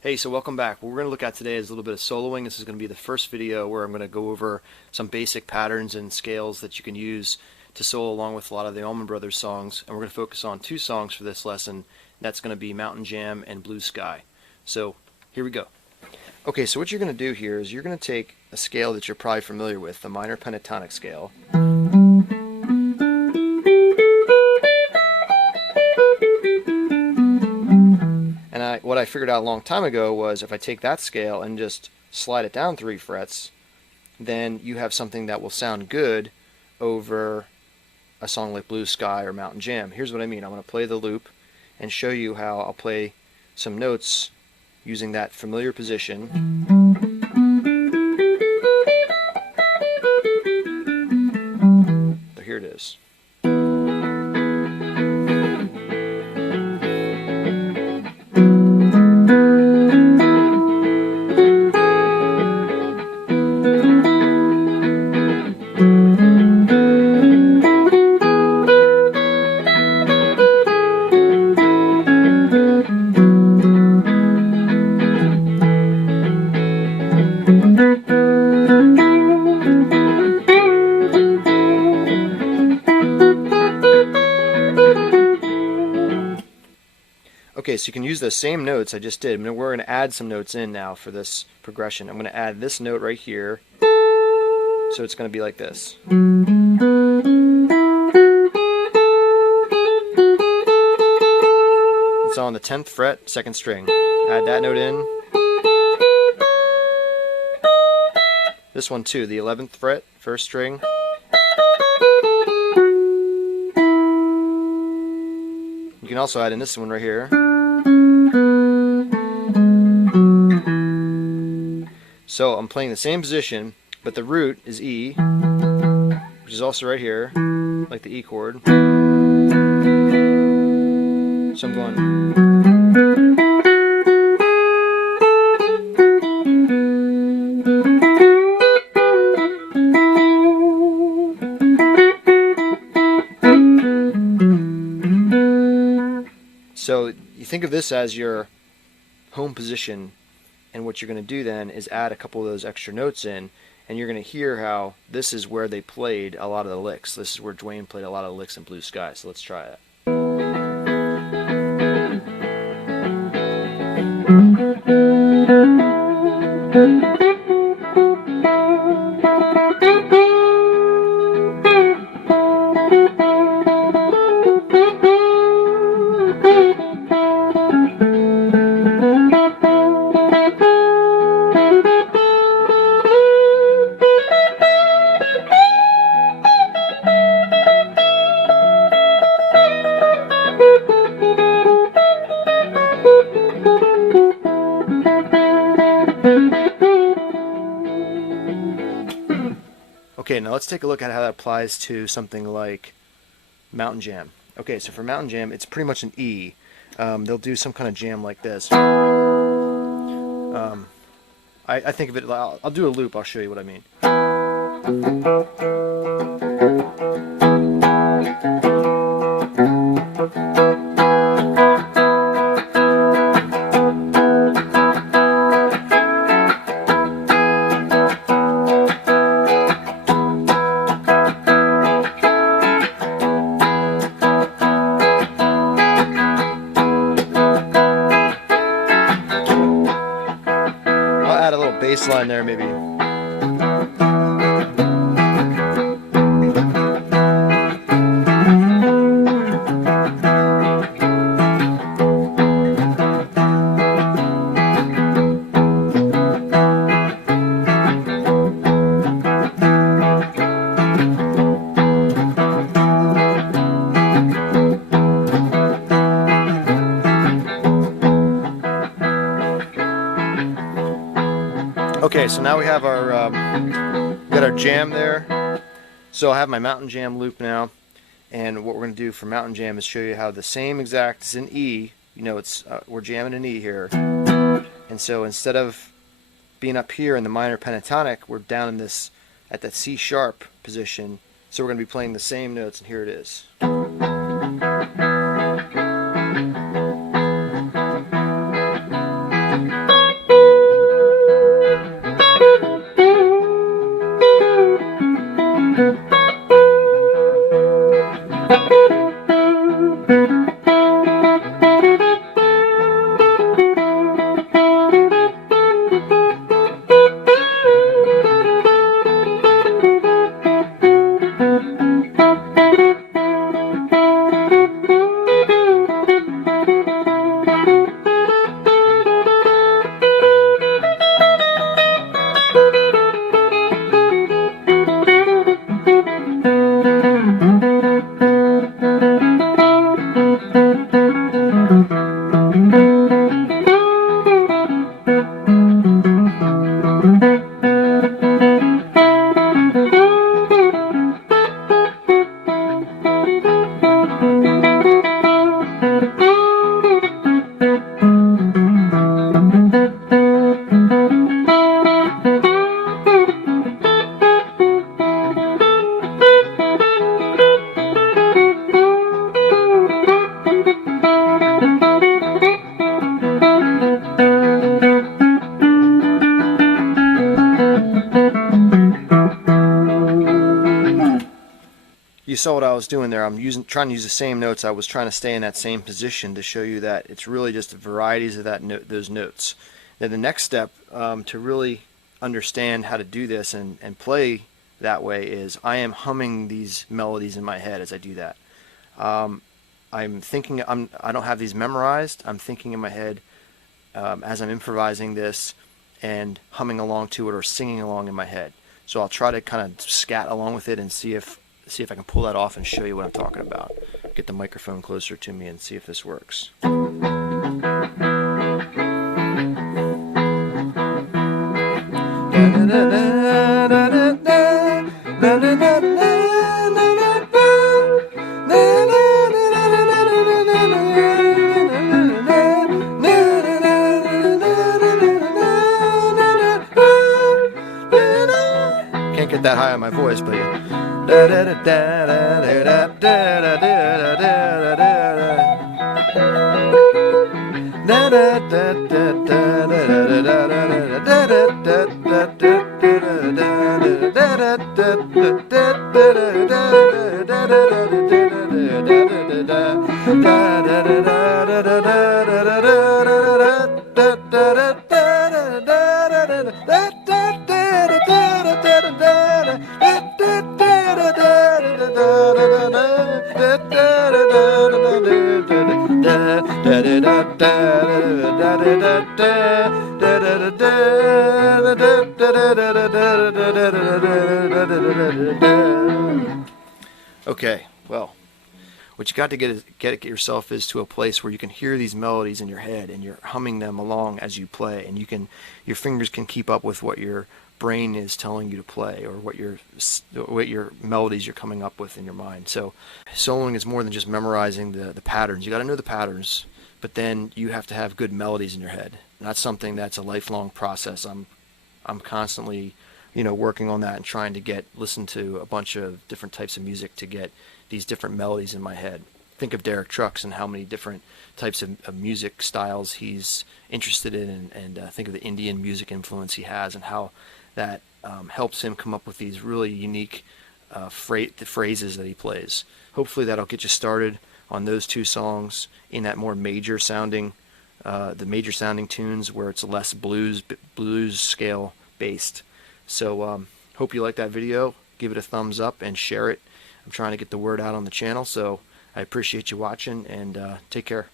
Hey, so welcome back. What we're going to look at today is a little bit of soloing. This is going to be the first video where I'm going to go over some basic patterns and scales that you can use to solo along with a lot of the Allman Brothers songs. And we're going to focus on two songs for this lesson. That's going to be Mountain Jam and Blue Sky. So here we go. Okay, so what you're going to do here is you're going to take a scale that you're probably familiar with, the minor pentatonic scale. And what I figured out a long time ago was if I take that scale and just slide it down 3 frets, then you have something that will sound good over a song like Blue Sky or Mountain Jam. Here's what I mean. I'm going to play the loop and show you how I'll play some notes using that familiar position. So here it is. Okay, so you can use the same notes I just did. We're going to add some notes in now for this progression. I'm going to add this note right here. So it's going to be like this. It's on the 10th fret, 2nd string. Add that note in. This one too, the 11th fret, 1st string. You can also add in this one right here. So I'm playing the same position, but the root is E, which is also right here, like the E chord. So I'm going. So you think of this as your home position, and what you're going to do then is add a couple of those extra notes in, and you're going to hear how this is where they played a lot of the licks. This is where Dwayne played a lot of the licks in Blue Sky. So let's try it. Okay, now let's take a look at how that applies to something like Mountain Jam. Okay, so for Mountain Jam, it's pretty much an E. They'll do some kind of jam like this. I think of it, I'll do a loop, I'll show you what I mean. Add a little bass line there maybe. Okay, so now we have our got our jam there. So I have my Mountain Jam loop now, and what we're going to do for Mountain Jam is show you how the same exact is in E. You know, it's we're jamming an E here, and so instead of being up here in the minor pentatonic, we're down in this at that C sharp position. So we're going to be playing the same notes, and here it is. You saw what I was doing there. I'm trying to use the same notes. I was trying to stay in that same position to show you that it's really just varieties of those notes. Then the next step to really understand how to do this and play that way is I am humming these melodies in my head as I do that. I'm thinking. I don't have these memorized. I'm thinking in my head as I'm improvising this and humming along to it or singing along in my head. So I'll try to kind of scat along with it and see if I can pull that off and show you what I'm talking about. Get the microphone closer to me and see if this works. Can't get that high on my voice, but Okay, well, what you got to get yourself is to a place where you can hear these melodies in your head and you're humming them along as you play, and your fingers can keep up with what your brain is telling you to play or what your melodies you're coming up with in your mind. So soloing is more than just memorizing the patterns. You got to know the patterns, but then you have to have good melodies in your head. And that's something that's a lifelong process. I'm constantly working on that and trying to listen to a bunch of different types of music to get these different melodies in my head. Think of Derek Trucks and how many different types of music styles he's interested in, and think of the Indian music influence he has and how that helps him come up with these really unique phrases that he plays. Hopefully that'll get you started on those two songs in that more major sounding, the major sounding tunes where it's less blues scale based. So hope you like that video. Give it a thumbs up and share it. I'm trying to get the word out on the channel, so I appreciate you watching, and take care.